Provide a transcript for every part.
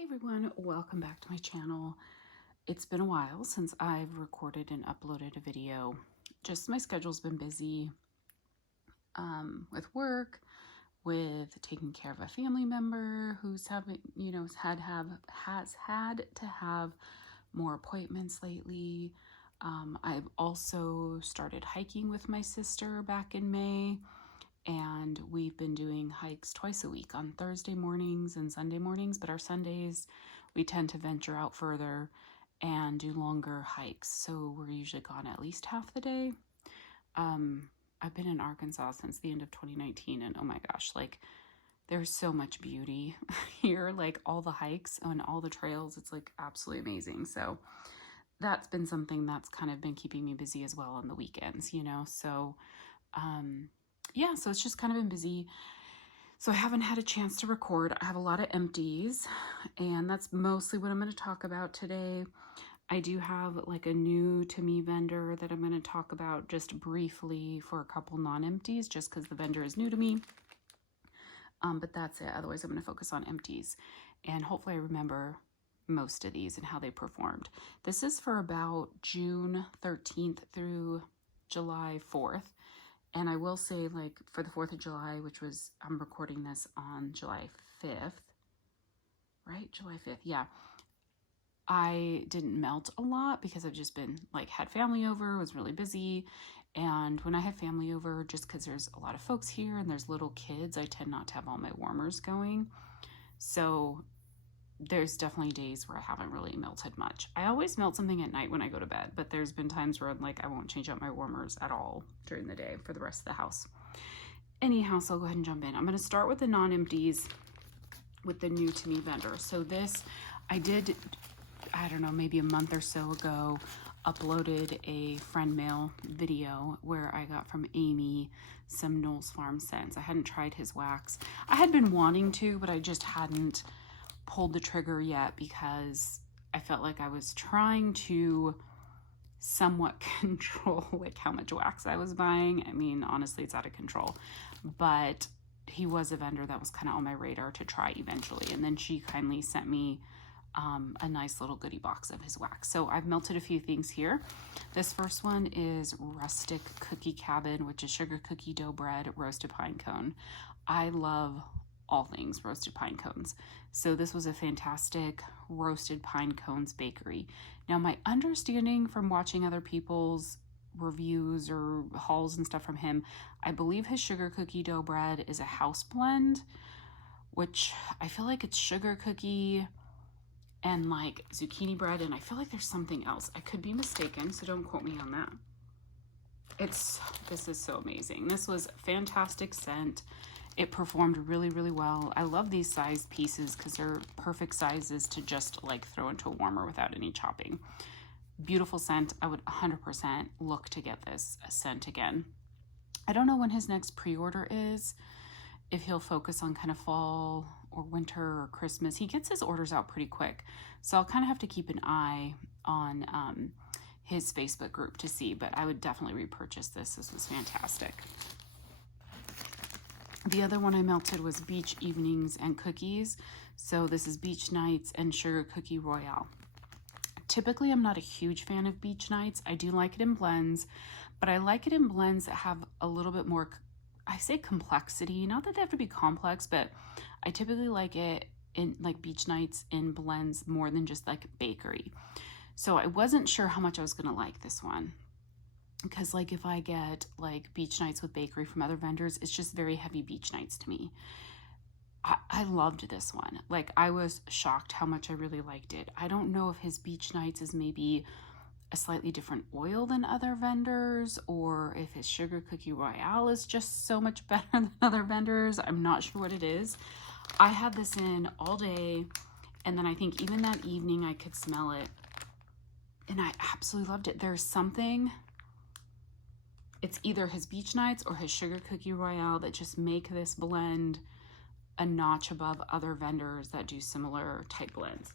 Hey everyone, welcome back to my channel. It's been a while since I've recorded and uploaded a video. Just my schedule's been busy with work, with taking care of a family member who's having, has had to have more appointments lately. I've also started hiking with my sister back in May, and we've been doing hikes twice a week on Thursday mornings and Sunday mornings, but our Sundays we tend to venture out further and do longer hikes, so we're usually gone at least half the day. I've been in Arkansas since the end of 2019, and oh my gosh, like there's so much beauty here, like all the hikes and all the trails, it's like absolutely amazing. So that's been something that's kind of been keeping me busy as well on the weekends, so yeah, so it's just kind of been busy. So I haven't had a chance to record. I have a lot of empties, and that's mostly what I'm going to talk about today. I do have like a new to me vendor that I'm going to talk about just briefly for a couple non-empties, just because the vendor is new to me. But that's it. Otherwise, I'm going to focus on empties, and hopefully I remember most of these and how they performed. This is for about June 13th through July 4th. And I will say, like, for the 4th of July, which was, I'm recording this on July 5th, right? July 5th, yeah. I didn't melt a lot because I've just been, like, had family over, was really busy. And when I have family over, just because there's a lot of folks here and there's little kids, I tend not to have all my warmers going. So there's definitely days where I haven't really melted much. I always melt something at night when I go to bed, but there's been times where I'm like, I won't change out my warmers at all during the day for the rest of the house. Anyhow, so I'll go ahead and jump in. I'm going to start with the non-empties with the new to me vendor. So this, I did, I don't know, maybe a month or so ago, uploaded a friend mail video where I got from Amy some Knowles Farm scents. I hadn't tried his wax. I had been wanting to, but I just hadn't pulled the trigger yet because I felt like I was trying to somewhat control like how much wax I was buying. I mean, honestly, it's out of control, but he was a vendor that was kind of on my radar to try eventually. And then she kindly sent me a nice little goodie box of his wax. So I've melted a few things here. This first one is Rustic Cookie Cabin, which is sugar cookie dough bread, roasted pine cone. I love all things roasted pine cones. So this was a fantastic roasted pine cones bakery. Now, my understanding from watching other people's reviews or hauls and stuff from him, I believe his sugar cookie dough bread is a house blend, which I feel like it's sugar cookie and like zucchini bread, and I feel like there's something else. I could be mistaken, so don't quote me on that. This is so amazing. This was fantastic scent. It performed really, really well. I love these size pieces because they're perfect sizes to just like throw into a warmer without any chopping. Beautiful scent. I would 100% look to get this scent again. I don't know when his next pre-order is, if he'll focus on kind of fall or winter or Christmas. He gets his orders out pretty quick, so I'll kind of have to keep an eye on his Facebook group to see, but I would definitely repurchase this. This was fantastic. The other one I melted was Beach Evenings and Cookies. So this is Beach Nights and Sugar Cookie Royale. Typically, I'm not a huge fan of Beach Nights. I do like it in blends, but I like it in blends that have a little bit more, I say complexity, not that they have to be complex, but I typically like it in like Beach Nights in blends more than just like bakery. So I wasn't sure how much I was gonna like this one, because like if I get like Beach Nights with bakery from other vendors, it's just very heavy Beach Nights to me. I loved this one. Like, I was shocked how much I really liked it. I don't know if his Beach Nights is maybe a slightly different oil than other vendors, or if his Sugar Cookie Royale is just so much better than other vendors. I'm not sure what it is. I had this in all day, and then I think even that evening I could smell it, and I absolutely loved it. There's something, it's either his Beach Nights or his Sugar Cookie Royale that just make this blend a notch above other vendors that do similar type blends.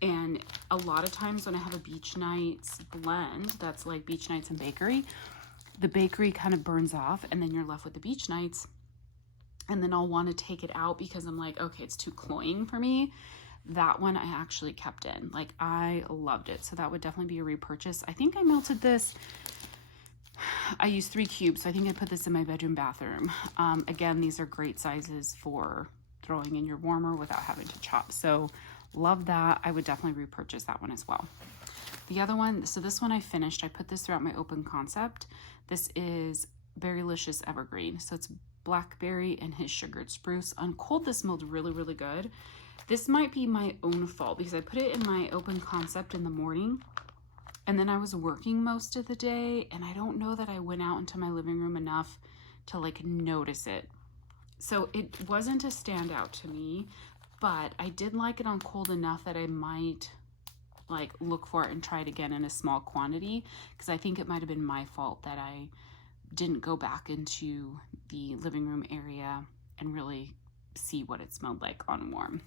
And a lot of times when I have a Beach Nights blend that's like Beach Nights and bakery, the bakery kind of burns off, and then you're left with the Beach Nights, and then I'll want to take it out because I'm like, okay, it's too cloying for me. That one I actually kept in. Like, I loved it. So that would definitely be a repurchase. I think I melted this. I used 3 cubes. So I think I put this in my bedroom bathroom. Again, these are great sizes for throwing in your warmer without having to chop. So love that. I would definitely repurchase that one as well. The other one, so this one I finished. I put this throughout my open concept. This is Berrylicious Evergreen. So it's blackberry and his sugared spruce. On cold, this smelled really, really good. This might be my own fault because I put it in my open concept in the morning, and then I was working most of the day, and I don't know that I went out into my living room enough to like notice it. So it wasn't a standout to me, but I did like it on cold enough that I might like look for it and try it again in a small quantity, because I think it might have been my fault that I didn't go back into the living room area and really see what it smelled like on warm.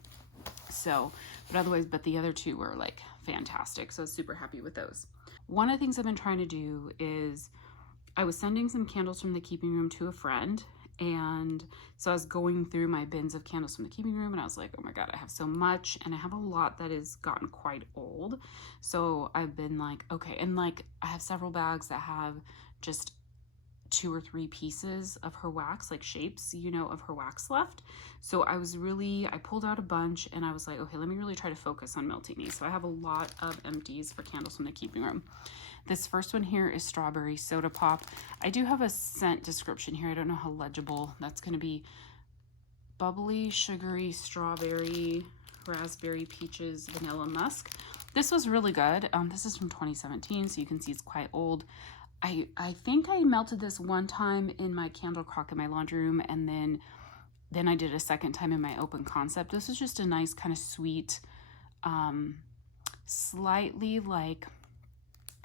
So, but otherwise, but the other 2 were like fantastic. So I was super happy with those. One of the things I've been trying to do is I was sending some candles from the keeping room to a friend. And so I was going through my bins of candles from the keeping room, and I was like, oh my God, I have so much, and I have a lot that has gotten quite old. So I've been like, okay. And like, I have several bags that have just 2 or 3 pieces of her wax, like shapes, you know, of her wax left. So I pulled out a bunch, and I was like, okay, let me really try to focus on melting these. So I have a lot of empties for candles from the keeping room. This first one here is Strawberry Soda Pop. I do have a scent description here. I don't know how legible that's going to be. Bubbly, sugary, strawberry, raspberry, peaches, vanilla, musk. This was really good. This is from 2017, so you can see it's quite old. I think I melted this one time in my candle crock in my laundry room, and then I did a second time in my open concept. This is just a nice kind of sweet, slightly like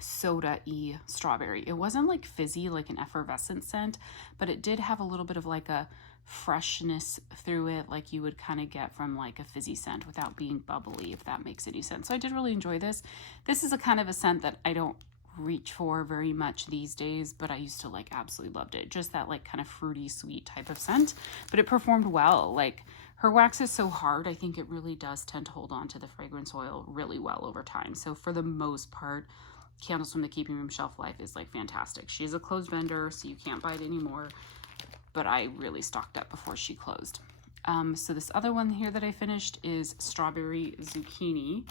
soda-y strawberry. It wasn't like fizzy, like an effervescent scent, but it did have a little bit of like a freshness through it, like you would kind of get from like a fizzy scent without being bubbly, if that makes any sense. So I did really enjoy this. This is a kind of a scent that I don't reach for very much these days, but I used to like absolutely loved it. Just that like kind of fruity sweet type of scent, but it performed well. Like, her wax is so hard, I think it really does tend to hold on to the fragrance oil really well over time. So for the most part, candles from the keeping room shelf life is like fantastic. She is a closed vendor, so you can't buy it anymore, but I really stocked up before she closed. So this other one here that I finished is Strawberry Zucchini.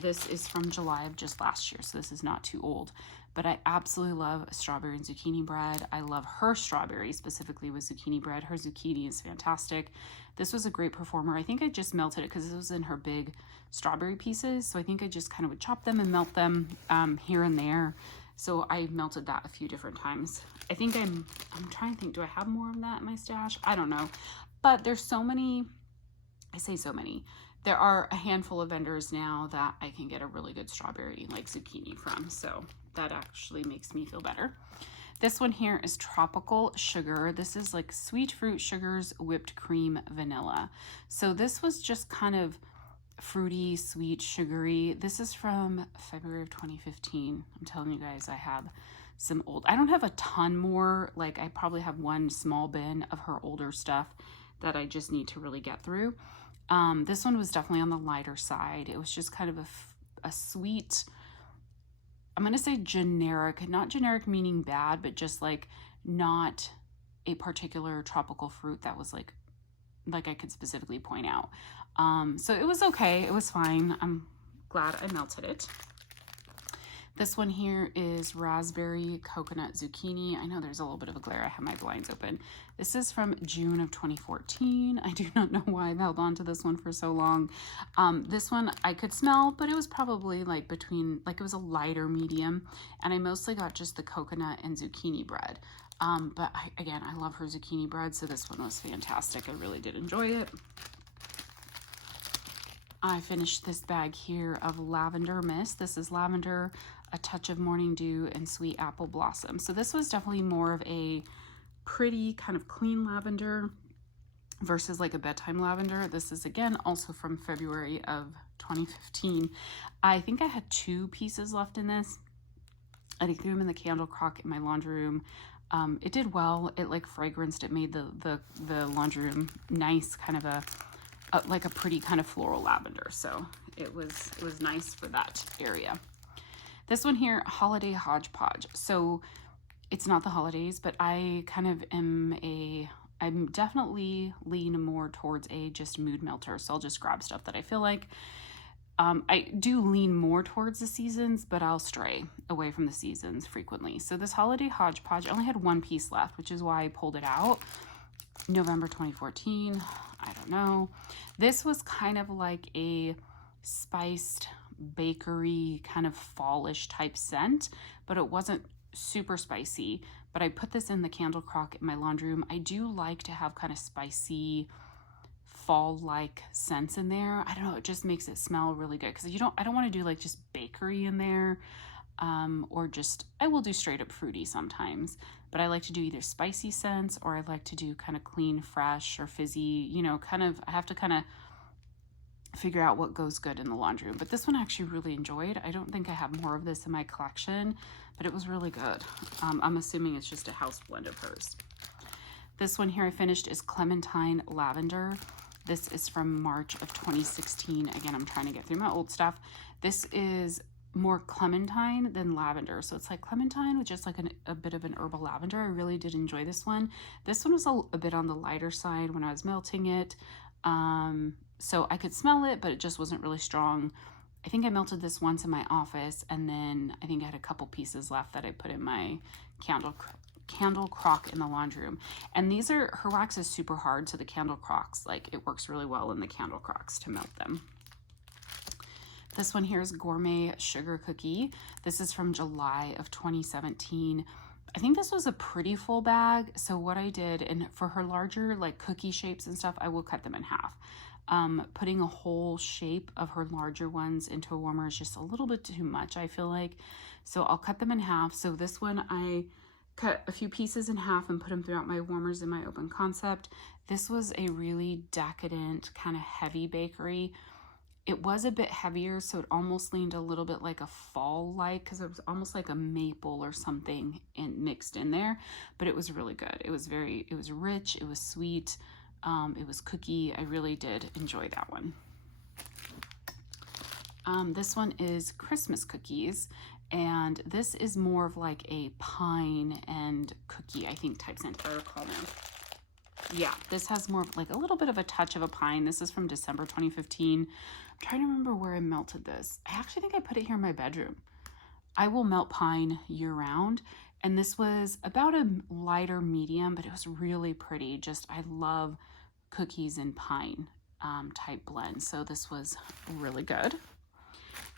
This is from July of just last year, so this is not too old, but I absolutely love strawberry and zucchini bread. I love her strawberry specifically with zucchini bread. Her zucchini is fantastic. This was a great performer. I think I just melted it because it was in her big strawberry pieces, so I think I just kind of would chop them and melt them here and there. So I melted that a few different times. I think I'm trying to think, do I have more of that in my stash? I don't know, but there's so many, I say so many, there are a handful of vendors now that I can get a really good strawberry like zucchini from, so that actually makes me feel better. This one here is Tropical Sugar. This is like sweet fruit sugars, whipped cream, vanilla. So this was just kind of fruity, sweet, sugary. This is from February of 2015. I'm telling you guys, I have some old, I don't have a ton more, like I probably have one small bin of her older stuff that I just need to really get through. This one was definitely on the lighter side. It was just kind of a sweet, I'm going to say generic, not generic meaning bad, but just like not a particular tropical fruit that was like I could specifically point out. So it was okay. It was fine. I'm glad I melted it. This one here is Raspberry Coconut Zucchini. I know there's a little bit of a glare. I have my blinds open. This is from June of 2014. I do not know why I've held on to this one for so long. This one I could smell, but it was probably like between, like it was a lighter medium, and I mostly got just the coconut and zucchini bread. But again, I love her zucchini bread, so this one was fantastic. I really did enjoy it. I finished this bag here of Lavender Mist. This is lavender, a touch of morning dew, and sweet apple blossom. So this was definitely more of a pretty kind of clean lavender versus like a bedtime lavender. This is again also from February of 2015. I think I had 2 pieces left in this. I threw them in the candle crock in my laundry room. It did well. It like fragranced. It made the laundry room nice, kind of a like a pretty kind of floral lavender. So it was nice for that area. This one here, Holiday Hodgepodge. So it's not the holidays, but I kind of I'm definitely lean more towards a just mood melter. So I'll just grab stuff that I feel like. I do lean more towards the seasons, but I'll stray away from the seasons frequently. So this Holiday Hodgepodge, I only had one piece left, which is why I pulled it out. November 2014, I don't know. This was kind of like a spiced bakery kind of fallish type scent, but it wasn't super spicy. But I put this in the candle crock in my laundry room. I do like to have kind of spicy fall-like scents in there. I don't know, it just makes it smell really good, because I don't want to do like just bakery in there, or just, I will do straight up fruity sometimes, but I like to do either spicy scents, or I like to do kind of clean, fresh, or fizzy, you know, kind of, I have to kind of figure out what goes good in the laundry room. But this one I actually really enjoyed. I don't think I have more of this in my collection, but it was really good. I'm assuming it's just a house blend of hers. This one here I finished is Clementine Lavender. This is from March of 2016. Again, I'm trying to get through my old stuff. This is more clementine than lavender. So it's like clementine with just like a bit of an herbal lavender. I really did enjoy this one. This one was a bit on the lighter side when I was melting it. So I could smell it, but it just wasn't really strong. I think I melted this once in my office, and then I think I had a couple pieces left that I put in my candle crock in the laundry room. And these are, her wax is super hard, so the candle crocks, like, it works really well in the candle crocks to melt them. This one here is Gourmet Sugar Cookie. This is from July of 2017. I think this was a pretty full bag. So what I did, and for her larger like cookie shapes and stuff, I will cut them in half. Putting a whole shape of her larger ones into a warmer is just a little bit too much, I feel like. So I'll cut them in half. So this one I cut a few pieces in half and put them throughout my warmers in my open concept. This was a really decadent, kind of heavy bakery. It was a bit heavier, so it almost leaned a little bit like a fall-like, because it was almost like a maple or something mixed in there, but it was really good. It was rich, it was sweet, it was cookie. I really did enjoy that one. This one is Christmas Cookies, and this is more of like a pine and cookie, I think, type scent, if I recall now. Yeah, this has more of like a little bit of a touch of a pine. This is from December 2015. I'm trying to remember where I melted this. I actually think I put it here in my bedroom. I will melt pine year round, and this was about a lighter medium, but it was really pretty. Just, I love cookies and pine type blend, so this was really good.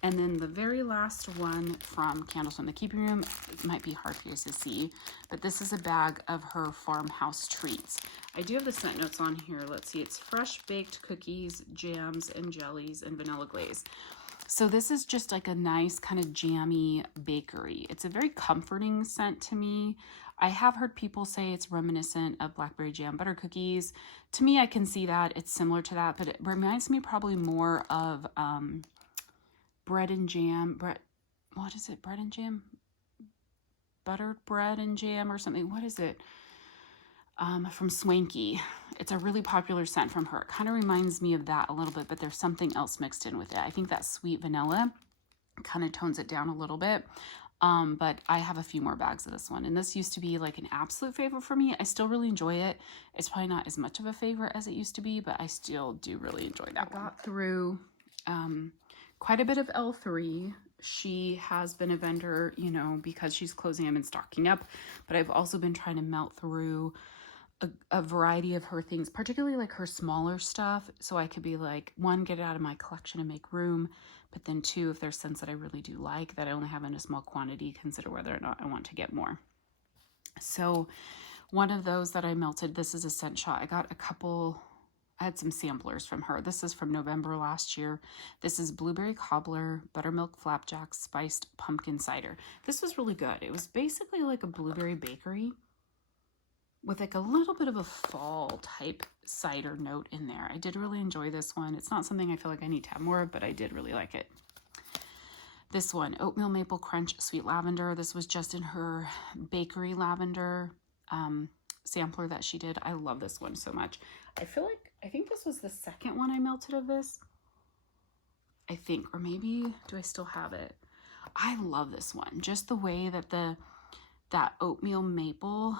And then the very last one from Candles from the Keeping Room, it might be hard for you to see, but this is a bag of her farmhouse treats. I do have the scent notes on here. Let's see, it's fresh baked cookies, jams, and jellies, and vanilla glaze. So this is just like a nice kind of jammy bakery. It's a very comforting scent to me. I have heard people say it's reminiscent of blackberry jam butter cookies. To me, I can see that. It's similar to that, but it reminds me probably more of bread and jam, what is it, bread and jam? Buttered bread and jam or something. What is it? From Swanky. It's a really popular scent from her. It kind of reminds me of that a little bit, but there's something else mixed in with it. I think that sweet vanilla kind of tones it down a little bit. But I have a few more bags of this one, and this used to be like an absolute favorite for me. I still really enjoy it. It's probably not as much of a favorite as it used to be, but I still do really enjoy that one. I got through quite a bit of L3. She has been a vendor, you know, because she's closing them and stocking up, but I've also been trying to melt through a variety of her things, particularly like her smaller stuff, so I could be like, one, get it out of my collection and make room, but then two, if there's scents that I really do like that I only have in a small quantity, consider whether or not I want to get more. So one of those that I melted, this is a scent shot. I had some samplers from her. This is from November last year. This is Blueberry Cobbler, Buttermilk Flapjack, Spiced Pumpkin Cider. This was really good. It was basically like a blueberry bakery with like a little bit of a fall type cider note in there. I did really enjoy this one. It's not something I feel like I need to have more of, but I did really like it. This one, Oatmeal Maple Crunch Sweet Lavender. This was just in her bakery lavender sampler that she did. I love this one so much. I think this was the second one I melted of this. I think, or maybe, do I still have it? I love this one. Just the way that that oatmeal maple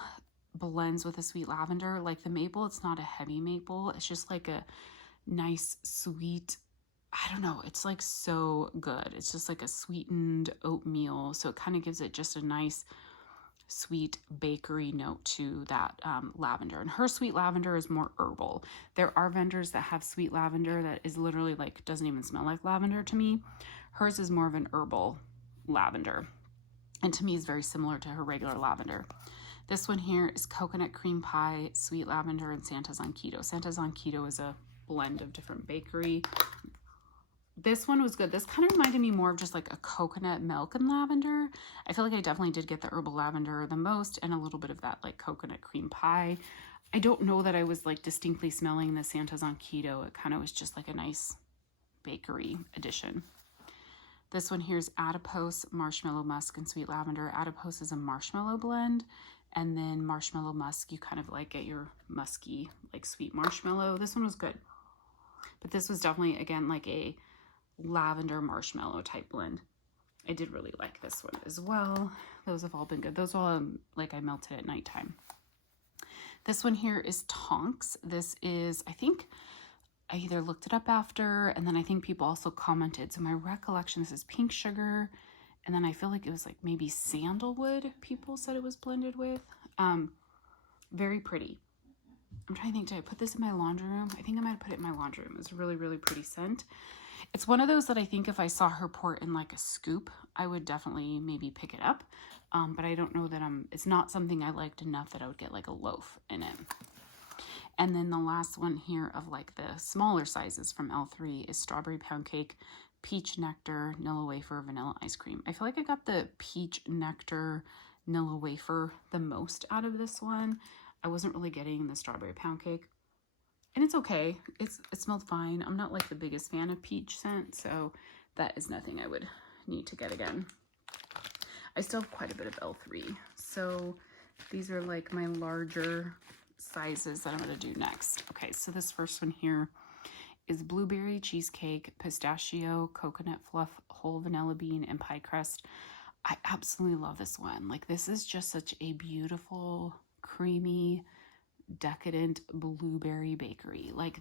blends with the sweet lavender. Like the maple, it's not a heavy maple. It's just like a nice sweet, I don't know, it's like so good. It's just like a sweetened oatmeal. So it kind of gives it just a nice sweet bakery note to that lavender. And her sweet lavender is more herbal. There are vendors that have sweet lavender that is literally like, doesn't even smell like lavender to me. Hers is more of an herbal lavender. And to me is very similar to her regular lavender. This one here is coconut cream pie, sweet lavender, and Santa's on Keto. Santa's on Keto is a blend of different bakery. This one was good. This kind of reminded me more of just like a coconut milk and lavender. I feel like I definitely did get the herbal lavender the most and a little bit of that like coconut cream pie. I don't know that I was like distinctly smelling the Santa's on Keto. It kind of was just like a nice bakery addition. This one here is Adipose, Marshmallow Musk, and Sweet Lavender. Adipose is a marshmallow blend, and then Marshmallow Musk, you kind of like get your musky, like sweet marshmallow. This one was good. But this was definitely, again, like a lavender marshmallow type blend. I did really like this one as well. Those have all been good. Those all like I melted at nighttime. This one here is Tonks. This is, I think I either looked it up after, and then I think people also commented. So my recollection, this is pink sugar, and then I feel like it was like maybe sandalwood people said it was blended with. Very pretty. I'm trying to think, did I put this in my laundry room? I think I might have put it in my laundry room. It's a really, really pretty scent. It's one of those that I think if I saw her pour it in like a scoop, I would definitely maybe pick it up. But I don't know that it's not something I liked enough that I would get like a loaf in it. And then the last one here of like the smaller sizes from L3 is Strawberry Pound Cake, Peach Nectar, Nilla Wafer, Vanilla Ice Cream. I feel like I got the Peach Nectar Nilla Wafer the most out of this one. I wasn't really getting the Strawberry Pound Cake. And it's okay. It smelled fine. I'm not like the biggest fan of peach scent, so that is nothing I would need to get again. I still have quite a bit of L3. So these are like my larger sizes that I'm going to do next. Okay, so this first one here is blueberry cheesecake, pistachio, coconut fluff, whole vanilla bean, and pie crust. I absolutely love this one. Like this is just such a beautiful, creamy, decadent blueberry bakery. Like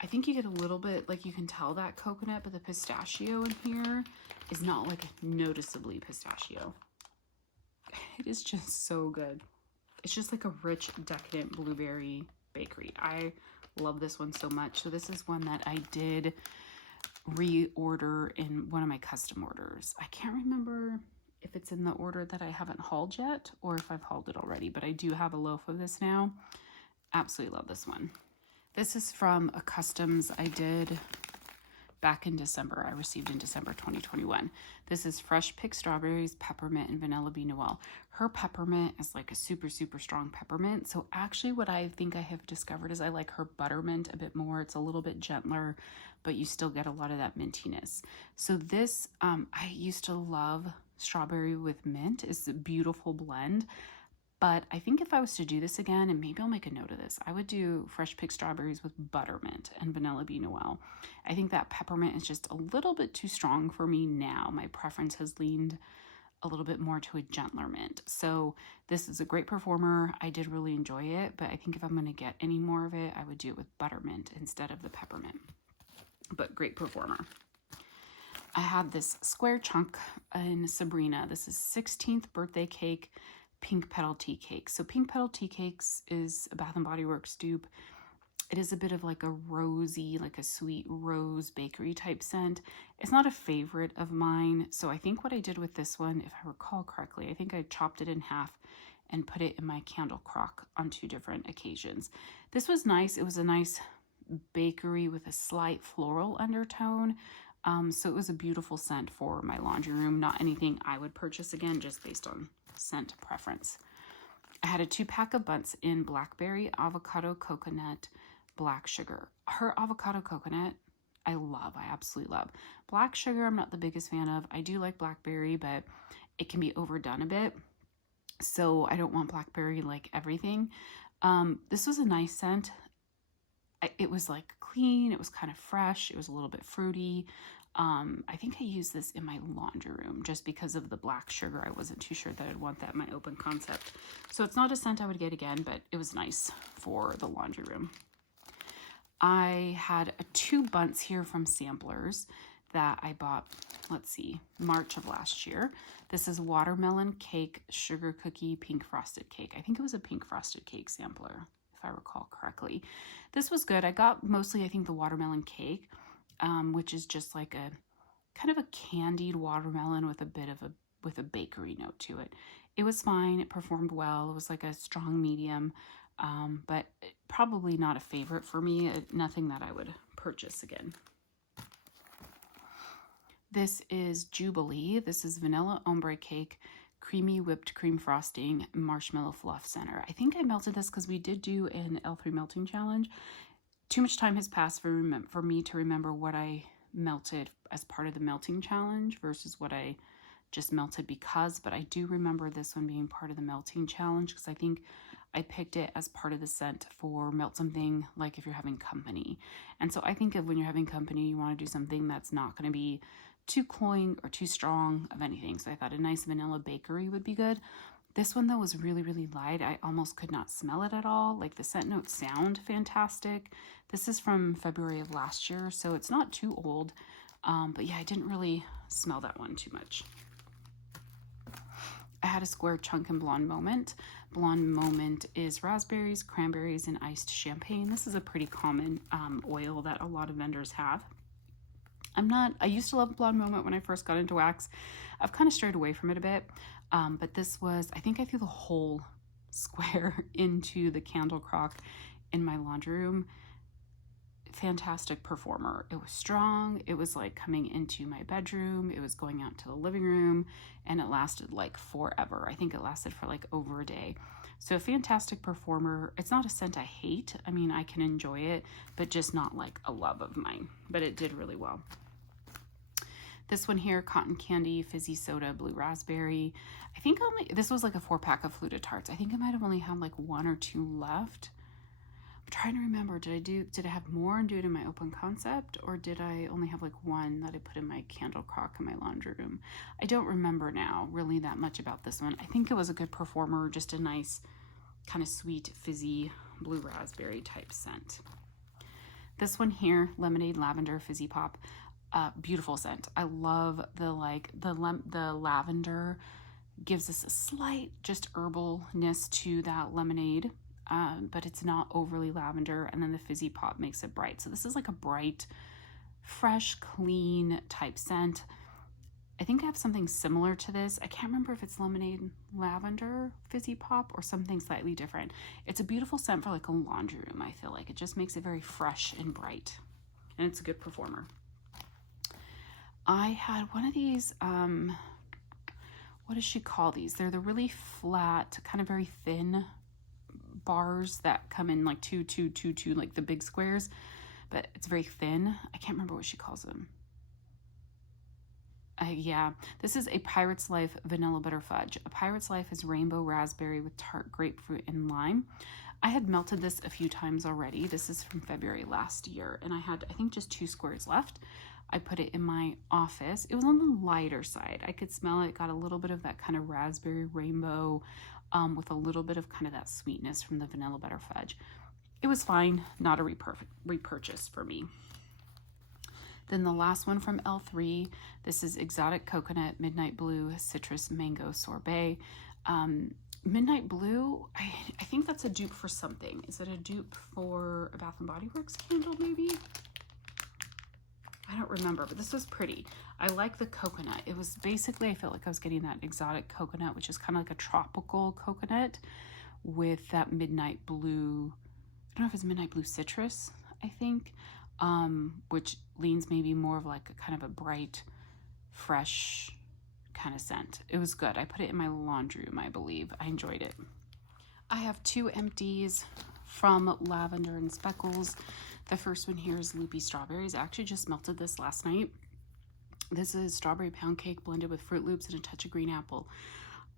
I think you get a little bit, like you can tell that coconut, but the pistachio in here is not like noticeably pistachio. It is just so good. It's just like a rich, decadent blueberry bakery. I love this one so much. So this is one that I did reorder in one of my custom orders. I can't remember if it's in the order that I haven't hauled yet or if I've hauled it already, but I do have a loaf of this now. Absolutely love this one. This is from a customs I did back in December. I received in December 2021. This is fresh picked strawberries, peppermint, and vanilla bean Noel. Her peppermint is like a super, super strong peppermint. So actually what I think I have discovered is I like her buttermint a bit more. It's a little bit gentler, but you still get a lot of that mintiness. So this, I used to love strawberry with mint. It's a beautiful blend. But I think if I was to do this again, and maybe I'll make a note of this, I would do fresh picked strawberries with buttermint and vanilla bean Noel. I think that peppermint is just a little bit too strong for me now. My preference has leaned a little bit more to a gentler mint. So this is a great performer. I did really enjoy it, but I think if I'm going to get any more of it, I would do it with buttermint instead of the peppermint. But great performer. I had this square chunk in Sabrina. This is 16th birthday cake, pink petal tea cake. So pink petal tea cakes is a Bath and Body Works dupe. It is a bit of like a rosy, like a sweet rose bakery type scent. It's not a favorite of mine. So I think what I did with this one, if I recall correctly, I think I chopped it in half and put it in my candle crock on 2 different occasions. This was nice. It was a nice bakery with a slight floral undertone. So it was a beautiful scent for my laundry room. Not anything I would purchase again, just based on scent preference. I had a 2-pack of Bunts in blackberry, avocado, coconut, black sugar. Her avocado coconut, I absolutely love. Black sugar, I'm not the biggest fan of. I do like blackberry, but it can be overdone a bit. so I don't want blackberry like everything. This was a nice scent. It was like clean, it was kind of fresh, it was a little bit fruity. I think I used this in my laundry room just because of the black sugar. I wasn't too sure that I'd want that in my open concept. So it's not a scent I would get again, but it was nice for the laundry room. I had 2 bunts here from Samplers that I bought, let's see, March of last year. This is watermelon cake, sugar cookie, pink frosted cake. I think it was a pink frosted cake sampler, if I recall correctly. This was good. I got mostly, I think, the watermelon cake, which is just like a kind of a candied watermelon with a bit of a bakery note to it. It was fine. It performed well. It was like a strong medium, but probably not a favorite for me. Nothing that I would purchase again. This is Jubilee. This is vanilla ombre cake, creamy whipped cream frosting, marshmallow fluff center. I think I melted this because we did do an L3 melting challenge. Too much time has passed for me to remember what I melted as part of the melting challenge versus what I just melted because, but I do remember this one being part of the melting challenge because I think I picked it as part of the scent for melt something like if you're having company. And so I think of when you're having company, you want to do something that's not going to be too cloying or too strong of anything. So I thought a nice vanilla bakery would be good. This one though was really, really light. I almost could not smell it at all. Like the scent notes sound fantastic. This is from February of last year, so it's not too old. But yeah, I didn't really smell that one too much. I had a square chunk and blonde moment. Blonde moment is raspberries, cranberries, and iced champagne. This is a pretty common oil that a lot of vendors have. I used to love blonde moment when I first got into wax. I've kind of strayed away from it a bit. But this was, I think I threw the whole square into the candle crock in my laundry room. Fantastic performer. It was strong. It was like coming into my bedroom. It was going out to the living room, and it lasted like forever. I think it lasted for like over a day. So a fantastic performer. It's not a scent I hate. I mean, I can enjoy it, but just not like a love of mine. But it did really well. This one here, cotton candy, fizzy soda, blue raspberry. I think this was like a 4-pack of fluted tarts. I think I might have only had like 1 or 2 left. I'm trying to remember, did I have more and do it in my open concept, or did I only have like 1 that I put in my candle crock in my laundry room? I don't remember now really that much about this one. I think it was a good performer, just a nice kind of sweet, fizzy, blue raspberry type scent. This one here, lemonade, lavender, fizzy pop. Beautiful scent. I love the lavender gives us a slight just herbalness to that lemonade, but it's not overly lavender, and then the fizzy pop makes it bright. So this is like a bright, fresh, clean type scent. I think I have something similar to this. I can't remember if it's lemonade, lavender, fizzy pop, or something slightly different. It's a beautiful scent for like a laundry room, I feel like. It just makes it very fresh and bright, and it's a good performer. I had one of these, what does she call these? They're the really flat, kind of very thin bars that come in like 2, like the big squares, but it's very thin. I can't remember what she calls them. Yeah, this is a Pirate's Life Vanilla Butter Fudge. A Pirate's Life is rainbow raspberry with tart grapefruit and lime. I had melted this a few times already. This is from February last year, and I had, I think, just 2 squares left. I put it in my office. It was on the lighter side. I could smell it. Got a little bit of that kind of raspberry rainbow with a little bit of kind of that sweetness from the vanilla butter fudge. It was fine. Not a repurchase for me. Then the last one from L3. This is Exotic Coconut Midnight Blue Citrus Mango Sorbet. Midnight Blue, I think that's a dupe for something. Is it a dupe for a Bath & Body Works candle maybe? I don't remember, but this was pretty. I like the coconut. It was basically, I felt like I was getting that exotic coconut, which is kind of like a tropical coconut with that midnight blue. I don't know if it's midnight blue citrus, I think, which leans maybe more of like a kind of a bright, fresh kind of scent. It was good. I put it in my laundry room, I believe. I enjoyed it. I have 2 empties from Lavender and Speckles. The first one here is Loopy Strawberries. I actually just melted this last night. This is strawberry pound cake blended with Fruit Loops and a touch of green apple.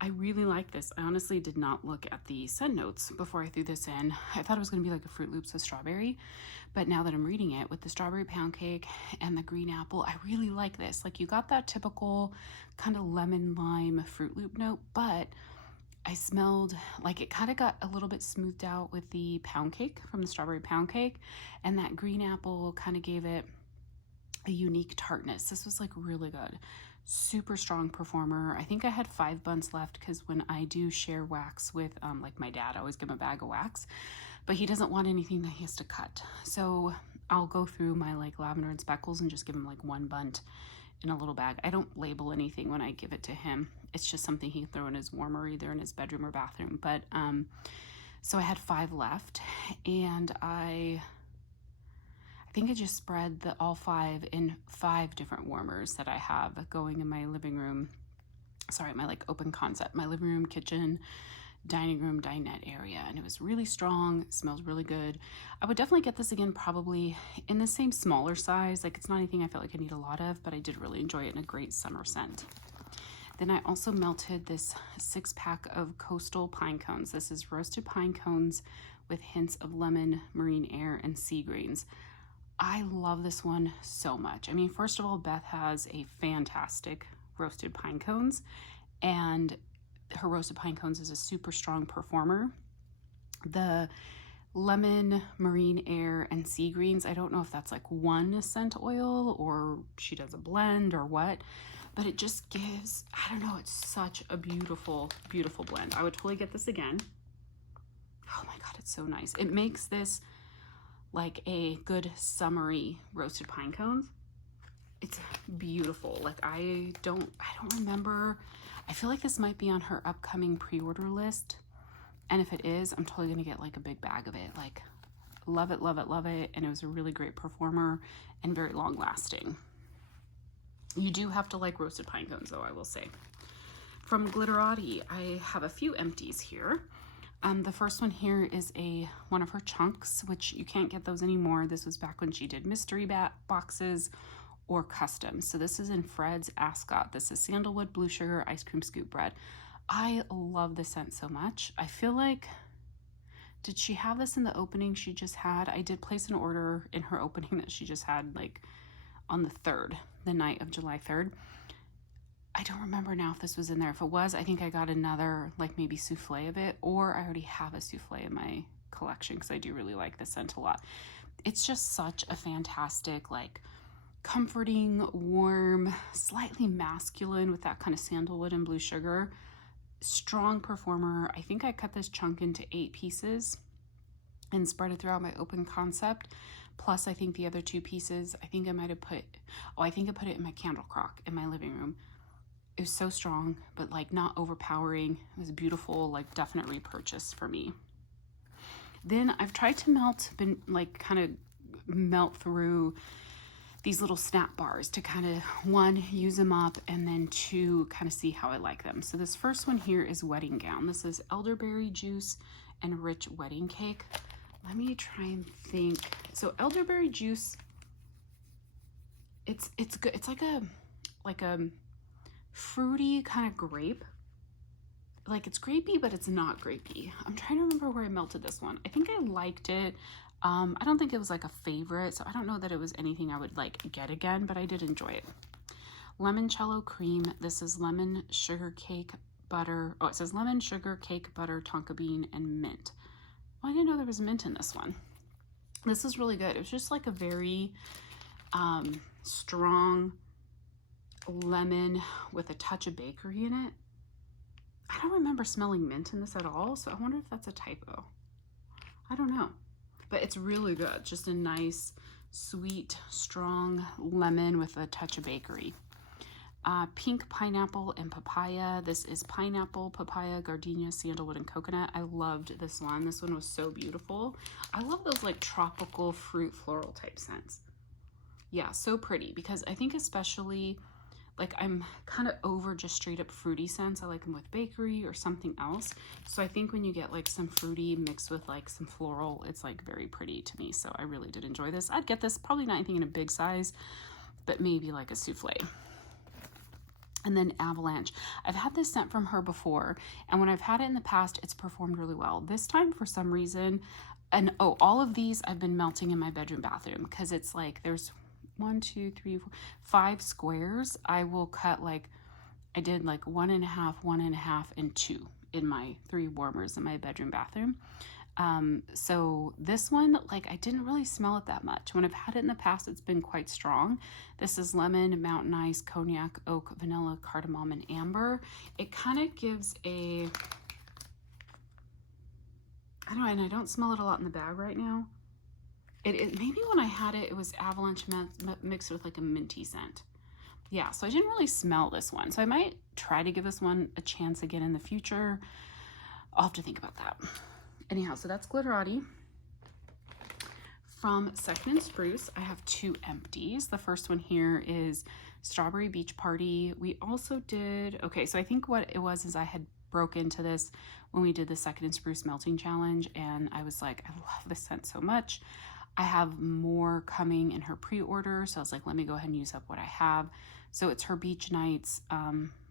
I really like this. I honestly did not look at the scent notes before I threw this in. I thought it was going to be like a Fruit Loops with strawberry, but now that I'm reading it with the strawberry pound cake and the green apple, I really like this. Like, you got that typical kind of lemon lime Fruit Loop note, but I smelled like it kind of got a little bit smoothed out with the pound cake from the strawberry pound cake, and that green apple kind of gave it a unique tartness. This was like really good. Super strong performer. I think I had 5 buns left because when I do share wax with like my dad, I always give him a bag of wax, but he doesn't want anything that he has to cut. So I'll go through my like lavender and speckles and just give him like 1 bunt in a little bag. I don't label anything when I give it to him. It's just something he can throw in his warmer either in his bedroom or bathroom. But so I had 5 left, and I think I just spread all 5 in 5 different warmers that I have going in my living room. Sorry, my like open concept, my living room, kitchen, dining room, dinette area. And it was really strong, smells really good. I would definitely get this again, probably in the same smaller size. Like, it's not anything I felt like I need a lot of, but I did really enjoy it, in a great summer scent. Then I also melted this 6-pack of coastal pine cones. This is roasted pine cones with hints of lemon, marine air, and sea greens. I love this one so much. I mean, first of all, Beth has a fantastic roasted pine cones, and her roasted pine cones is a super strong performer. The lemon, marine air, and sea greens, I don't know if that's like one scent oil or she does a blend or what, but it just gives, I don't know, it's such a beautiful, beautiful blend. I would totally get this again. Oh my God, it's so nice. It makes this like a good summery roasted pine cones. It's beautiful. Like, I don't remember. I feel like this might be on her upcoming pre-order list. And if it is, I'm totally gonna get like a big bag of it. Like, love it, love it, love it. And it was a really great performer and very long lasting. You do have to like roasted pine cones though, I will say. From Glitterati, I have a few empties here. The first one here is one of her chunks, which you can't get those anymore. This was back when she did mystery boxes or custom. So this is in Fred's Ascot. This is sandalwood, blue sugar, ice cream scoop bread. I love the scent so much. I feel like, did she have this in the opening she just had? I did place an order in her opening that she just had like on the 3rd, the night of July 3rd. I don't remember now if this was in there. If it was, I think I got another like maybe souffle of it, or I already have a souffle in my collection because I do really like this scent a lot. It's just such a fantastic, like, comforting, warm, slightly masculine with that kind of sandalwood and blue sugar. Strong performer. I think I cut this chunk into 8 pieces and spread it throughout my open concept. Plus, I think the other 2 pieces, I think I might have put, I think I put it in my candle crock in my living room. It was so strong, but like not overpowering. It was beautiful, like definite repurchase for me. Then I've tried to kind of melt through these little snap bars to kind of, 1, use them up, and then 2, kind of see how I like them. So this first one here is Wedding Gown. This is elderberry juice and rich wedding cake. Let me try and think. So elderberry juice, it's good. It's like a fruity kind of grape. Like, it's grapey, but it's not grapey. I'm trying to remember where I melted this one. I think I liked it. I don't think it was like a favorite, so I don't know that it was anything I would like get again, but I did enjoy it. Limoncello cream. This is lemon sugar cake butter. Oh, it says lemon sugar cake butter, tonka bean, and mint. Well, I didn't know there was mint in this one. This is really good. It was just like a very strong lemon with a touch of bakery in it. I don't remember smelling mint in this at all, so I wonder if that's a typo. I don't know, but it's really good. Just a nice, sweet, strong lemon with a touch of bakery. Pink pineapple and papaya. This is pineapple, papaya, gardenia, sandalwood, and coconut. I loved this one. This one was so beautiful. I love those like tropical fruit floral type scents. Yeah, so pretty, because I think especially like I'm kind of over just straight up fruity scents. I like them with bakery or something else. So I think when you get like some fruity mixed with like some floral, it's like very pretty to me. So I really did enjoy this. I'd get this, probably not anything in a big size, but maybe like a souffle. And then Avalanche. I've had this scent from her before, and when I've had it in the past, it's performed really well. This time, for some reason, and oh, all of these I've been melting in my bedroom bathroom, because it's like there's 1, 2, 3, 4, 5 squares. I will cut like, I did like 1.5, 1.5, and 2 in my 3 warmers in my bedroom bathroom. So this one, like, I didn't really smell it that much. When I've had it in the past, it's been quite strong. This is lemon, mountain ice, cognac, oak, vanilla, cardamom, and amber. It kind of gives a, I don't know, and I don't smell it a lot in the bag right now. It maybe when I had it, it was Avalanche mixed with like a minty scent. Yeah, so I didn't really smell this one. So I might try to give this one a chance again in the future. I'll have to think about that. Anyhow, so that's Glitterati. From Second & Spruce, I have 2 empties. The first one here is Strawberry Beach Party. We also did, okay, so I think what it was is I had broke into this when we did the Second & Spruce Melting Challenge, and I was like, I love this scent so much. I have more coming in her pre-order, so I was like, let me go ahead and use up what I have. So it's her Beach Nights,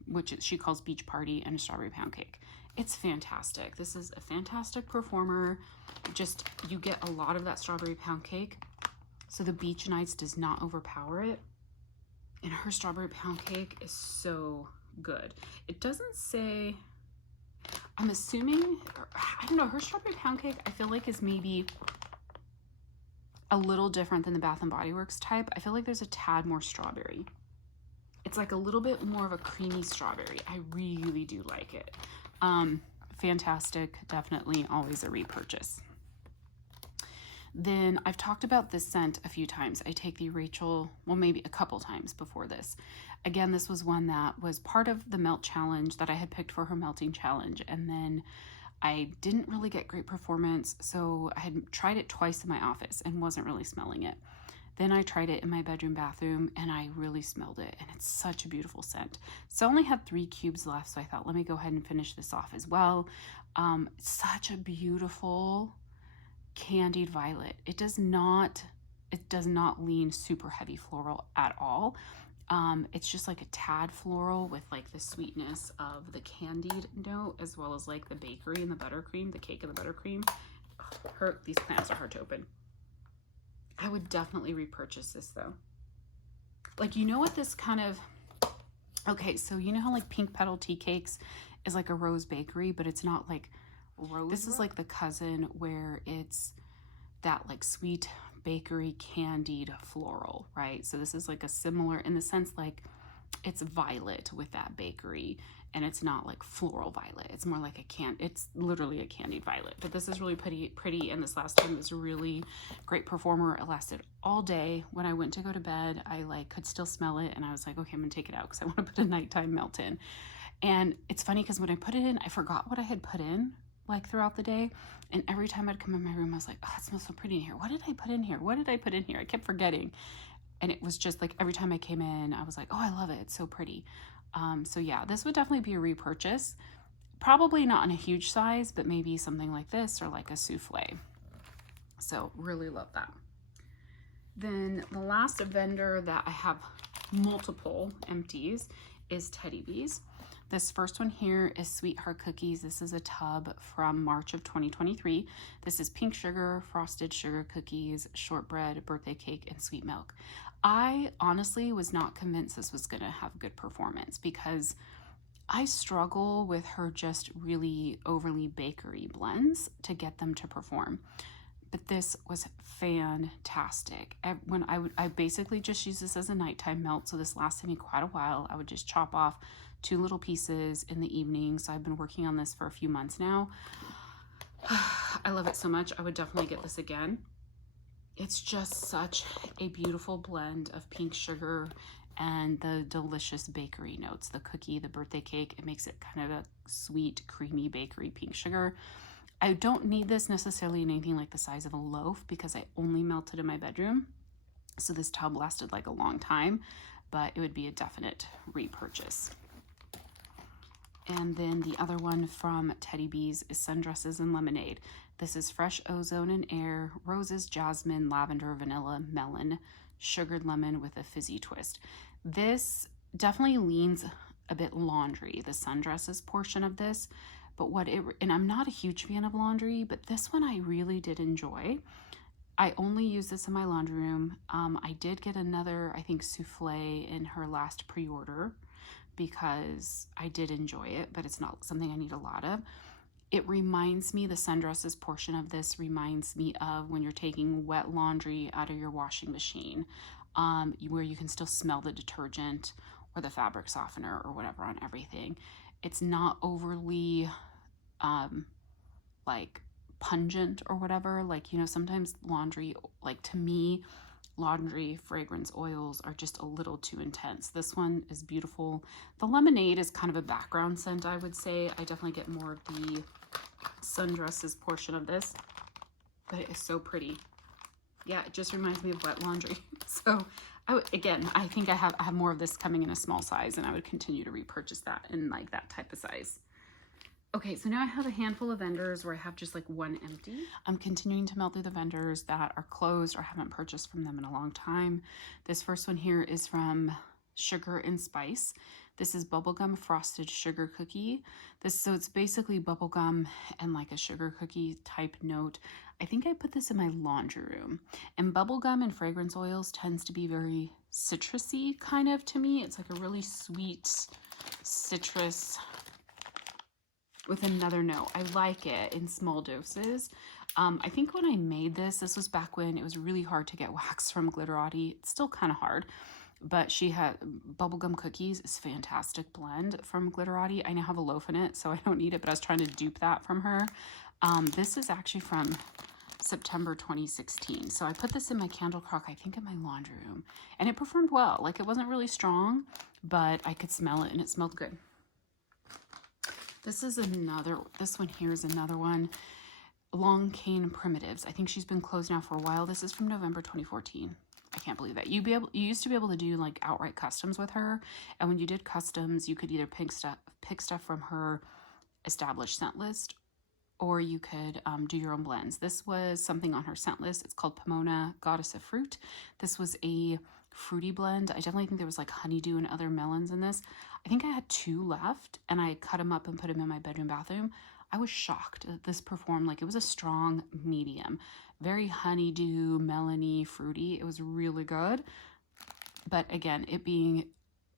which she calls Beach Party, and a Strawberry Pound Cake. It's fantastic. This is a fantastic performer. Just, you get a lot of that Strawberry Pound Cake, so the Beach Nights does not overpower it. And her Strawberry Pound Cake is so good. It doesn't say, I'm assuming, I don't know, her Strawberry Pound Cake I feel like is maybe a little different than the Bath & Body Works type. I feel like there's a tad more strawberry. It's like a little bit more of a creamy strawberry. I really do like it. Fantastic, definitely always a repurchase. Then I've talked about this scent a few times. I take the Rachel, well, maybe a couple times before this. Again, this was one that was part of the melt challenge that I had picked for her melting challenge, and then I didn't really get great performance, so I had tried it twice in my office and wasn't really smelling it. Then I tried it in my bedroom bathroom, and I really smelled it, and it's such a beautiful scent. So I only had 3 cubes left, so I thought, let me go ahead and finish this off as well. Such a beautiful candied violet. It does not lean super heavy floral at all. It's just like a tad floral with like the sweetness of the candied note, as well as like the bakery and the buttercream, the cake and the buttercream. These plants are hard to open. I would definitely repurchase this though. Like, you know what this kind of, okay, so you know how like Pink Petal Tea Cakes is like a rose bakery, but it's not like rose. This is like the cousin, where it's that like sweet bakery candied floral, right? So this is like a similar, in the sense like it's violet with that bakery, and it's not like floral violet. It's more like it's literally a candied violet. But this is really pretty, and this last time was a really great performer. It lasted all day. When I went to go to bed, I like could still smell it, and I was like, okay, I'm gonna take it out because I want to put a nighttime melt in. And it's funny because when I put it in, I forgot what I had put in like throughout the day, and every time I'd come in my room, I was like, oh, it smells so pretty in here. What did I put in here? What did I put in here? I kept forgetting. And it was just like every time I came in, I was like, oh, I love it. It's so pretty. So yeah, this would definitely be a repurchase. Probably not in a huge size, but maybe something like this, or like a souffle. So really love that. Then the last vendor that I have multiple empties is Teddy Bees. This first one here is Sweetheart Cookies. This is a tub from March of 2023. This is pink sugar, frosted sugar cookies, shortbread, birthday cake, and sweet milk. I honestly was not convinced this was going to have good performance, because I struggle with her just really overly bakery blends to get them to perform. But this was fantastic. I basically just use this as a nighttime melt, so this lasted me quite a while. I would just chop off 2 little pieces in the evening. So I've been working on this for a few months now. I love it so much. I would definitely get this again. It's just such a beautiful blend of pink sugar and the delicious bakery notes, the cookie, the birthday cake. It makes it kind of a sweet, creamy bakery pink sugar. I don't need this necessarily in anything like the size of a loaf, because I only melted in my bedroom. So this tub lasted like a long time, but it would be a definite repurchase. And then the other one from Teddy Bees is Sundresses and Lemonade. This is fresh ozone and air, roses, jasmine, lavender, vanilla, melon, sugared lemon with a fizzy twist. This definitely leans a bit laundry, the sundresses portion of this. But and I'm not a huge fan of laundry, but this one I really did enjoy. I only use this in my laundry room. I did get another, I think, souffle in her last pre-order because I did enjoy it, but it's not something I need a lot of. It reminds me, the sundresses portion of this reminds me of when you're taking wet laundry out of your washing machine, where you can still smell the detergent or the fabric softener or whatever on everything. It's not overly like pungent or whatever. Like, you know, sometimes laundry, like to me, laundry fragrance oils are just a little too intense. This one is beautiful. The lemonade is kind of a background scent, I would say. I definitely get more of the sundresses portion of this, but it is so pretty. Yeah, it just reminds me of wet laundry. So again, I think I have more of this coming in a small size, and I would continue to repurchase that in like that type of size. Okay, so now I have a handful of vendors where I have just like one empty. I'm continuing to melt through the vendors that are closed or haven't purchased from them in a long time. This first one here is from Sugar and Spice. This is bubblegum frosted sugar cookie. So it's basically bubblegum and like a sugar cookie type note. I think I put this in my laundry room. And bubblegum and fragrance oils tends to be very citrusy kind of to me. It's like a really sweet citrus with another note. I like it in small doses. I think when I made this was back when it was really hard to get wax from Glitterati. It's still kind of hard, but she had bubblegum cookies is fantastic blend from Glitterati. I now have a loaf in it, so I don't need it, but I was trying to dupe that from her. This is actually from September 2016. So I put this in my candle crock, I think in my laundry room, and it performed well. Like, it wasn't really strong, but I could smell it and it smelled good. This one here is another one. Long Cane Primitives. I think she's been closed now for a while. This is from November 2014. I can't believe that. You used to be able to do like outright customs with her, and when you did customs, you could either pick stuff from her established scent list, or you could do your own blends. This was something on her scent list. It's called Pomona Goddess of Fruit. This was a fruity blend. I definitely think there was like honeydew and other melons in this. I think I had 2 left, and I cut them up and put them in my bedroom bathroom. I was shocked that this performed. Like, it was a strong medium, very honeydew, melony, fruity. It was really good. But again, it being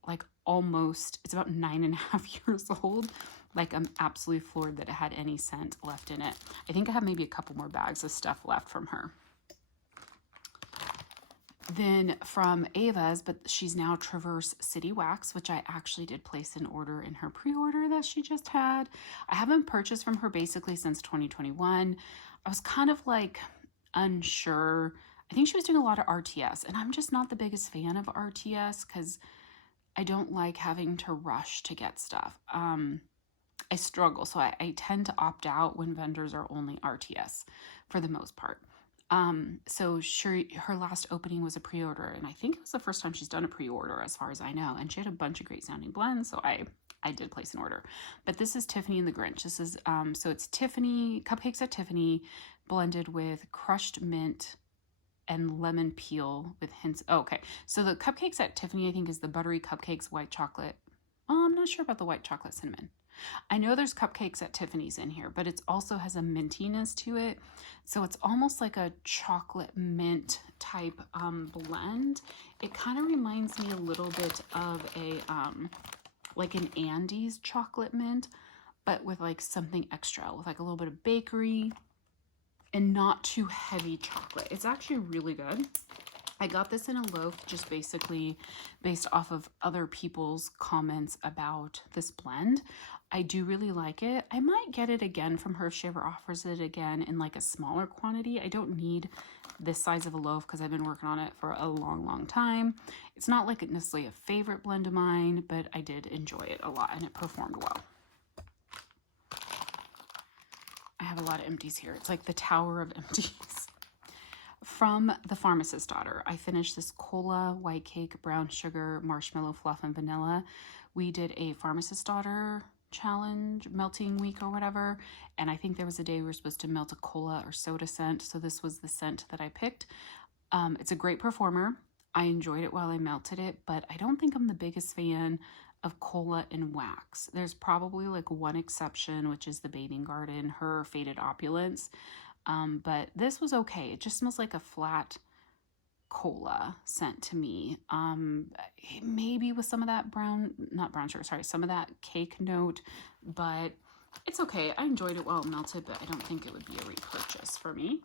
like it's about 9.5 years old. Like, I'm absolutely floored that it had any scent left in it. I think I have maybe a couple more bags of stuff left from her. Then from Ava's, but she's now Traverse City Wax, which I actually did place an order in her pre-order that she just had. I haven't purchased from her basically since 2021. I was kind of like unsure. I think she was doing a lot of RTS, and I'm just not the biggest fan of RTS because I don't like having to rush to get stuff. I struggle, so I tend to opt out when vendors are only RTS for the most part. So sure, her last opening was a pre-order, and I think it was the first time she's done a pre-order as far as I know, and she had a bunch of great sounding blends, so I did place an order. But this is Tiffany and the Grinch. This is so it's Tiffany Cupcakes at Tiffany blended with crushed mint and lemon peel with hints. Oh, okay, so the Cupcakes at Tiffany, I think, is the buttery cupcakes white chocolate. I'm not sure about the white chocolate cinnamon. I know there's Cupcakes at Tiffany's in here, but it also has a mintiness to it. So it's almost like a chocolate mint type blend. It kind of reminds me a little bit of a like an Andes chocolate mint, but with like something extra, with like a little bit of bakery and not too heavy chocolate. It's actually really good. I got this in a loaf just basically based off of other people's comments about this blend. I do really like it. I might get it again from her if she ever offers it again in like a smaller quantity. I don't need this size of a loaf because I've been working on it for a long time. It's not like necessarily a favorite blend of mine, but I did enjoy it a lot and it performed well. I have a lot of empties here. It's like the tower of empties. From The Pharmacist's Daughter, I finished this cola, white cake, brown sugar, marshmallow fluff, and vanilla. We did a Pharmacist's Daughter challenge, melting week or whatever, and I think there was a day we were supposed to melt a cola or soda scent, so this was the scent that I picked. It's a great performer. I enjoyed it while I melted it, but I don't think I'm the biggest fan of cola and wax. There's probably like one exception, which is the Bathing Garden, her Faded Opulence. But this was okay. It just smells like a flat cola scent to me. Maybe with some of that not brown sugar, sorry, some of that cake note, but it's okay. I enjoyed it while it melted, but I don't think it would be a repurchase for me.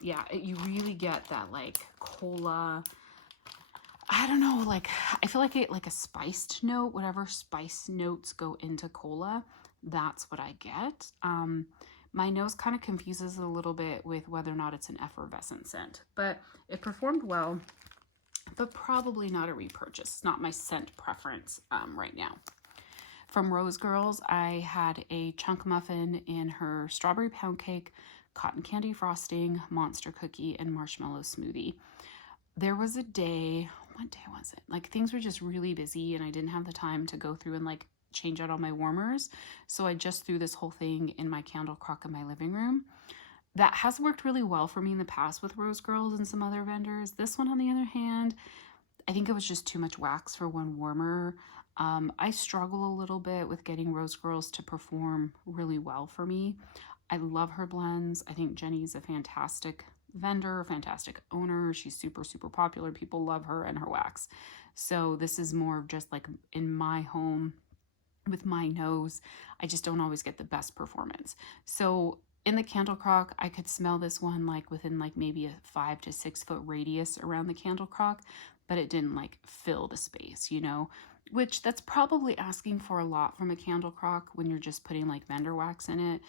Yeah, you really get that like cola, I don't know, like I feel like it like a spiced note, whatever spice notes go into cola, that's what I get. My nose kind of confuses it a little bit with whether or not it's an effervescent scent, but it performed well, but probably not a repurchase. It's not my scent preference right now. From Rose Girls, I had a chunk muffin in her strawberry pound cake, cotton candy frosting, monster cookie, and marshmallow smoothie. There was a day, what day was it? Like things were just really busy and I didn't have the time to go through and like change out all my warmers. So I just threw this whole thing in my candle crock in my living room. That has worked really well for me in the past with Rose Girls and some other vendors. This one, on the other hand, I think it was just too much wax for one warmer. I struggle a little bit with getting Rose Girls to perform really well for me. I love her blends. I think Jenny's a fantastic vendor, fantastic owner. She's super, super popular. People love her and her wax. So this is more of just like in my home with my nose, I just don't always get the best performance. So in the candle crock, I could smell this one like within like maybe a 5 to 6 foot radius around the candle crock, but it didn't like fill the space, you know, which that's probably asking for a lot from a candle crock when you're just putting like vendor wax in it.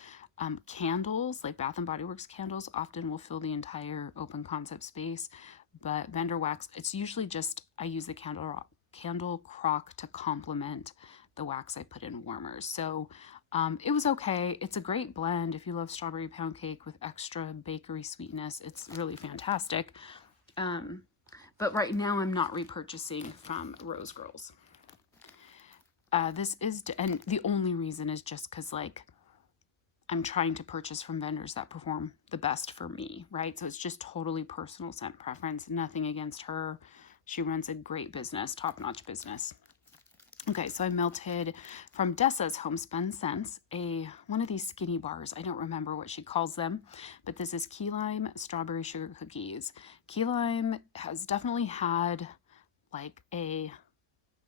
Candles, like Bath & Body Works candles, often will fill the entire open concept space, but vendor wax, it's usually just, I use the candle crock to complement the wax I put in warmers. So it was okay. It's a great blend. If you love strawberry pound cake with extra bakery sweetness, it's really fantastic. But right now I'm not repurchasing from Rose Girls. And the only reason is just because like I'm trying to purchase from vendors that perform the best for me, right? So it's just totally personal scent preference, nothing against her. She runs a great business, top-notch business. Okay, so I melted from Dessa's Homespun Scents, one of these skinny bars. I don't remember what she calls them, but this is key lime strawberry sugar cookies. Key lime has definitely had like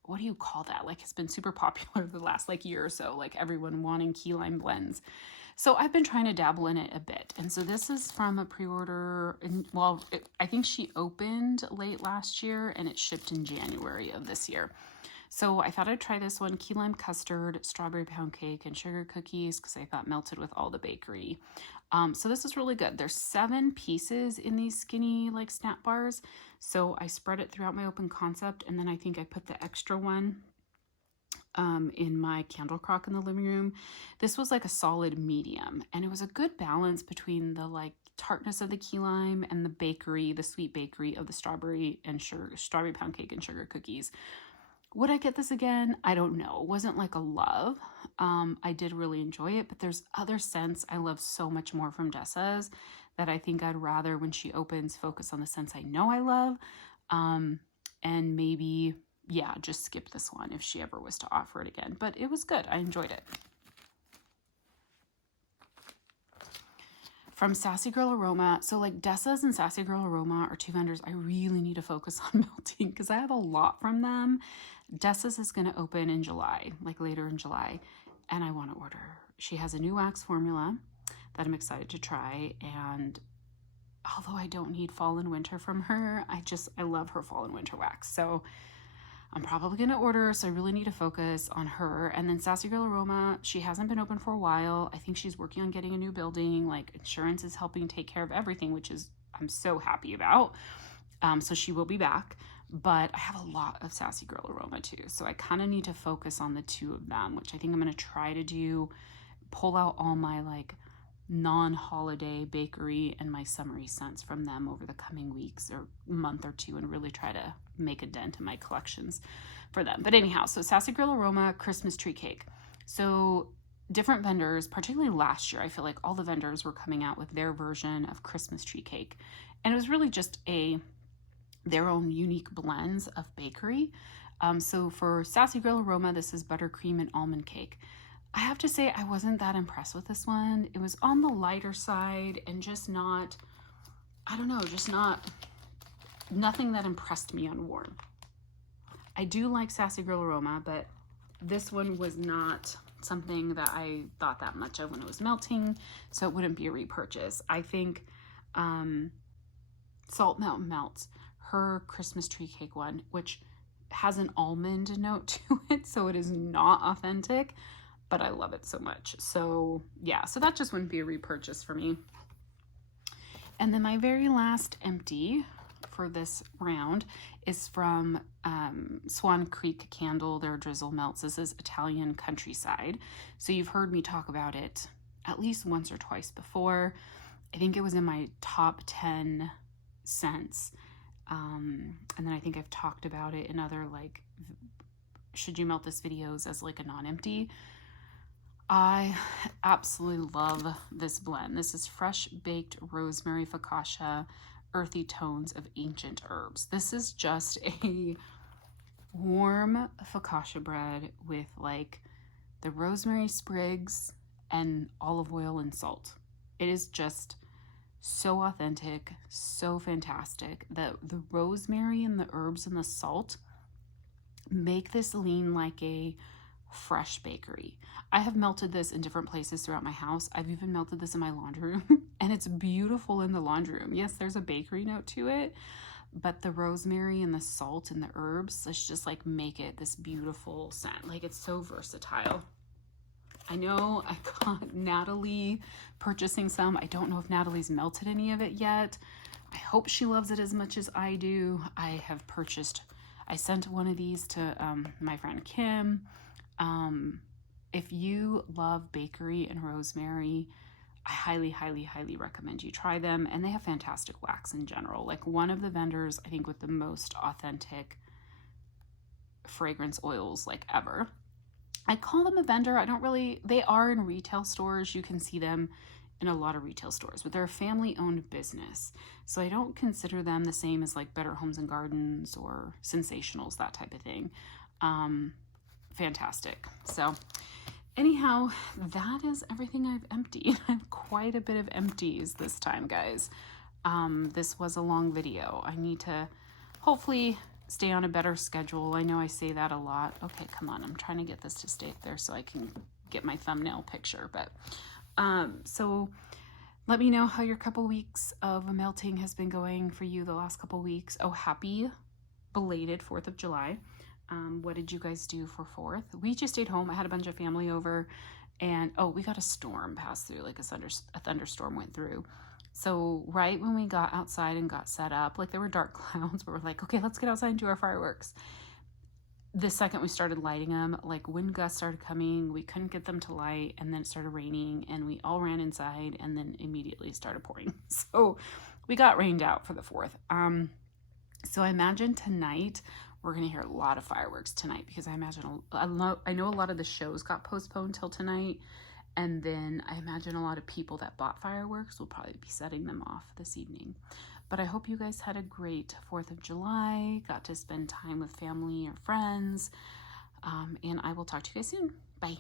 what do you call that? Like it's been super popular the last like year or so, like everyone wanting key lime blends. So I've been trying to dabble in it a bit. And so this is from a pre-order. I think she opened late last year and it shipped in January of this year. So I thought I'd try this one, key lime custard, strawberry pound cake, and sugar cookies, because I thought melted with all the bakery. So this is really good. There's 7 pieces in these skinny like snap bars. So I spread it throughout my open concept, and then I think I put the extra one in my candle crock in the living room. This was like a solid medium, and it was a good balance between the like tartness of the key lime and the bakery, the sweet bakery of the strawberry pound cake and sugar cookies. Would I get this again? I don't know. It wasn't like a love. I did really enjoy it, but there's other scents I love so much more from Dessa's that I think I'd rather, when she opens, focus on the scents I know I love. And maybe, yeah, just skip this one if she ever was to offer it again. But it was good. I enjoyed it. From Sassy Girl Aroma, so like Dessa's and Sassy Girl Aroma are 2 vendors I really need to focus on melting because I have a lot from them. Dessa's is going to open in July, like later in July, and I want to order. She has a new wax formula that I'm excited to try, and although I don't need fall and winter from her, I love her fall and winter wax. So I'm probably going to order, so I really need to focus on her. And then Sassy Girl Aroma, she hasn't been open for a while. I think she's working on getting a new building. Like insurance is helping take care of everything, which is I'm so happy about. So she will be back. But I have a lot of Sassy Girl Aroma too. So I kind of need to focus on the 2 of them, which I think I'm going to try to do. Pull out all my like non-holiday bakery and my summery scents from them over the coming weeks or month or 2 and really try to make a dent in my collections for them. But anyhow, so Sassy Girl Aroma Christmas tree cake. So different vendors, particularly last year, I feel like all the vendors were coming out with their version of Christmas tree cake. And it was really just their own unique blends of bakery. So for Sassy Girl Aroma, this is buttercream and almond cake. I have to say I wasn't that impressed with this one. It was on the lighter side and just not, I don't know, just nothing that impressed me on warm. I do like Sassy Girl Aroma, but this one was not something that I thought that much of when it was melting, so it wouldn't be a repurchase. I think Salt Mountain Melts, her Christmas tree cake one, which has an almond note to it, so it is not authentic, but I love it so much. So yeah, so that just wouldn't be a repurchase for me. And then my very last empty for this round is from Swan Creek Candle, their drizzle melts. This is Italian Countryside. So you've heard me talk about it at least once or twice before. I think it was in my top 10 scents. And then I think I've talked about it in other like should you melt this videos as like a non-empty. I absolutely love this blend. This is fresh baked rosemary focaccia, earthy tones of ancient herbs. This is just a warm focaccia bread with like the rosemary sprigs and olive oil and salt. It is just so authentic, so fantastic. The rosemary and the herbs and the salt make this lean like a fresh bakery. I have melted this in different places throughout my house. I've even melted this in my laundry room and it's beautiful in the laundry room. Yes, there's a bakery note to it, but the rosemary and the salt and the herbs, let's just like make it this beautiful scent. Like it's so versatile. I know I got Natalie purchasing some. I don't know if Natalie's melted any of it yet. I hope she loves it as much as I do. I sent one of these to my friend Kim. If you love bakery and rosemary, I highly, highly, highly recommend you try them. And they have fantastic wax in general. Like one of the vendors, I think, with the most authentic fragrance oils like ever. I call them a vendor. They are in retail stores. You can see them in a lot of retail stores, but they're a family-owned business. So I don't consider them the same as like Better Homes and Gardens or Sensationals, that type of thing. Fantastic. So anyhow, that is everything I've emptied. I have quite a bit of empties this time, guys. This was a long video. I need to hopefully stay on a better schedule. I know I say that a lot. Okay, come on. I'm trying to get this to stay up there so I can get my thumbnail picture. But so let me know how your couple weeks of melting has been going for you the last couple weeks. Oh, happy belated 4th of July. What did you guys do for 4th? We just stayed home. I had a bunch of family over and we got a storm pass through, like a thunderstorm went through. So right when we got outside and got set up, like there were dark clouds, but we're like, okay, let's get outside and do our fireworks. The second we started lighting them, like wind gusts started coming, we couldn't get them to light, and then it started raining, and we all ran inside, and then immediately started pouring. So we got rained out for the 4th. So I imagine tonight we're gonna hear a lot of fireworks tonight because I imagine I know a lot of the shows got postponed till tonight, and then I imagine a lot of people that bought fireworks will probably be setting them off this evening. But I hope you guys had a great 4th of July, got to spend time with family or friends, and I will talk to you guys soon. Bye.